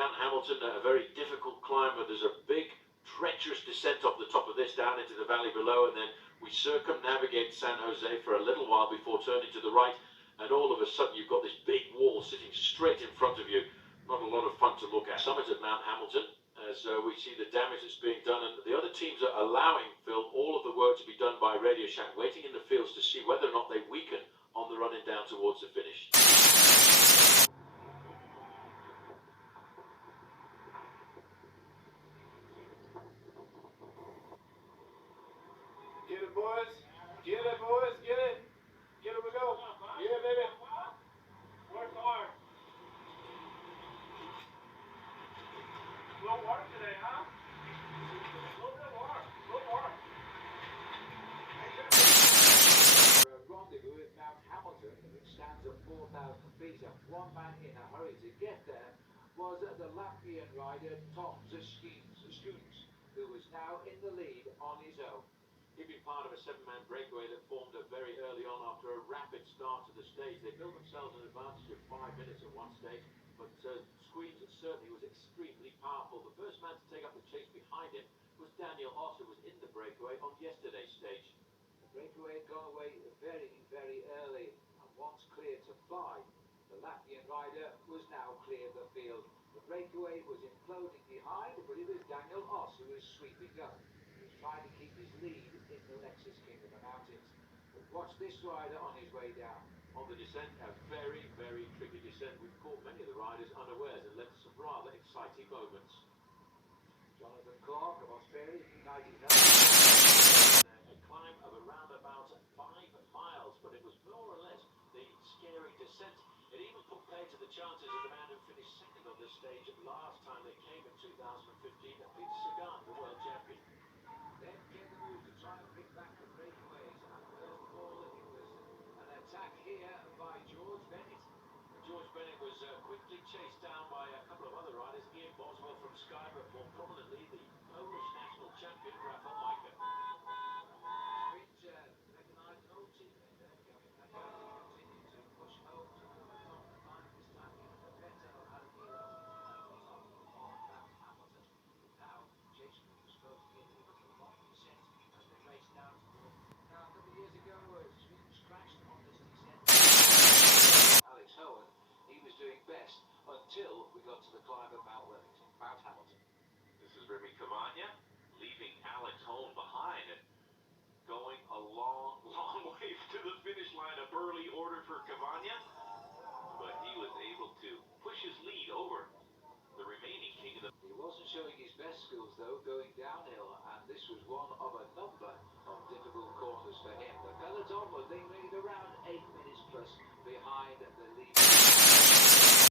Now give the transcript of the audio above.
Mount Hamilton, a very difficult climb, but there's a big treacherous descent off the top of this down into the valley below, and then we circumnavigate San José for a little while before turning to the right, and all of a sudden you've got this big wall sitting straight in front of you. Not a lot of fun to look at. Summit of Mount Hamilton, as we see the damage that's being done, and the other teams are allowing, Phil, all of the work to be done by Radio Shack, waiting in the fields to see whether or not they weaken on the running down towards the finish. Get it, boys. Get it, boys. Get it. Get it, we go. Yeah, baby. Work hard. Little work today, huh? Little bit of work. Little work. Rendezvous at Mount Hamilton, which stands at 4,000 feet, and one man in a hurry to get there was the Latvian rider Toms, who was now in the lead on his own. He'd been part of a seven-man breakaway that formed up very early on after a rapid start to the stage. They built themselves an advantage of 5 minutes at one stage, but Squeens certainly was extremely powerful. The first man to take up the chase behind him was Daniel Oss, who was in the breakaway on yesterday's stage. The breakaway had gone away very, very early, and once cleared to fly, the Latvian rider was now clear of the field. The breakaway was imploding behind, but it was Daniel Oss who was sweeping up. He was trying to keep his lead in the Lexus King of the Mountains. But watch this rider on his way down. On the descent, a very, very tricky descent. We've caught many of the riders unawares and led to some rather exciting moments. Jonathan Clark of Australia United A climb of around about 5 miles, but it was more or less the scary descent. It even compared to the chances of the man who finished second on this stage last time they came in 2015, Pete Sagan, the world champion. Then came the move to try and pick back the breakaways, and first of all it was an attack here by George Bennett. George Bennett was quickly chased down by a couple of other riders, Ian Boswell from Sky, but more prominently the Polish national champion, Rafał Majka. Recognised no teammate there, Gavin Hackett continued to push home to the top of the line, this time in the better of Almiro, was on Mount Hamilton. Now, Jason was closing in with a long descent as they raced down toward. Now, a couple of years ago, Sweden crashed on this descent. Alex Hohen, he was doing best until we got to the climb of Mount Hamilton. This is Remy Cavagna leaving Alex Hohen behind and going a long, long way to the finish line. A burly order for Cavagna, but he was able to push his lead over the remaining king of the... He wasn't showing his best skills though, going downhill, and this was one of a number of difficult corners for him. The peloton was they made around 8 minutes plus behind the lead.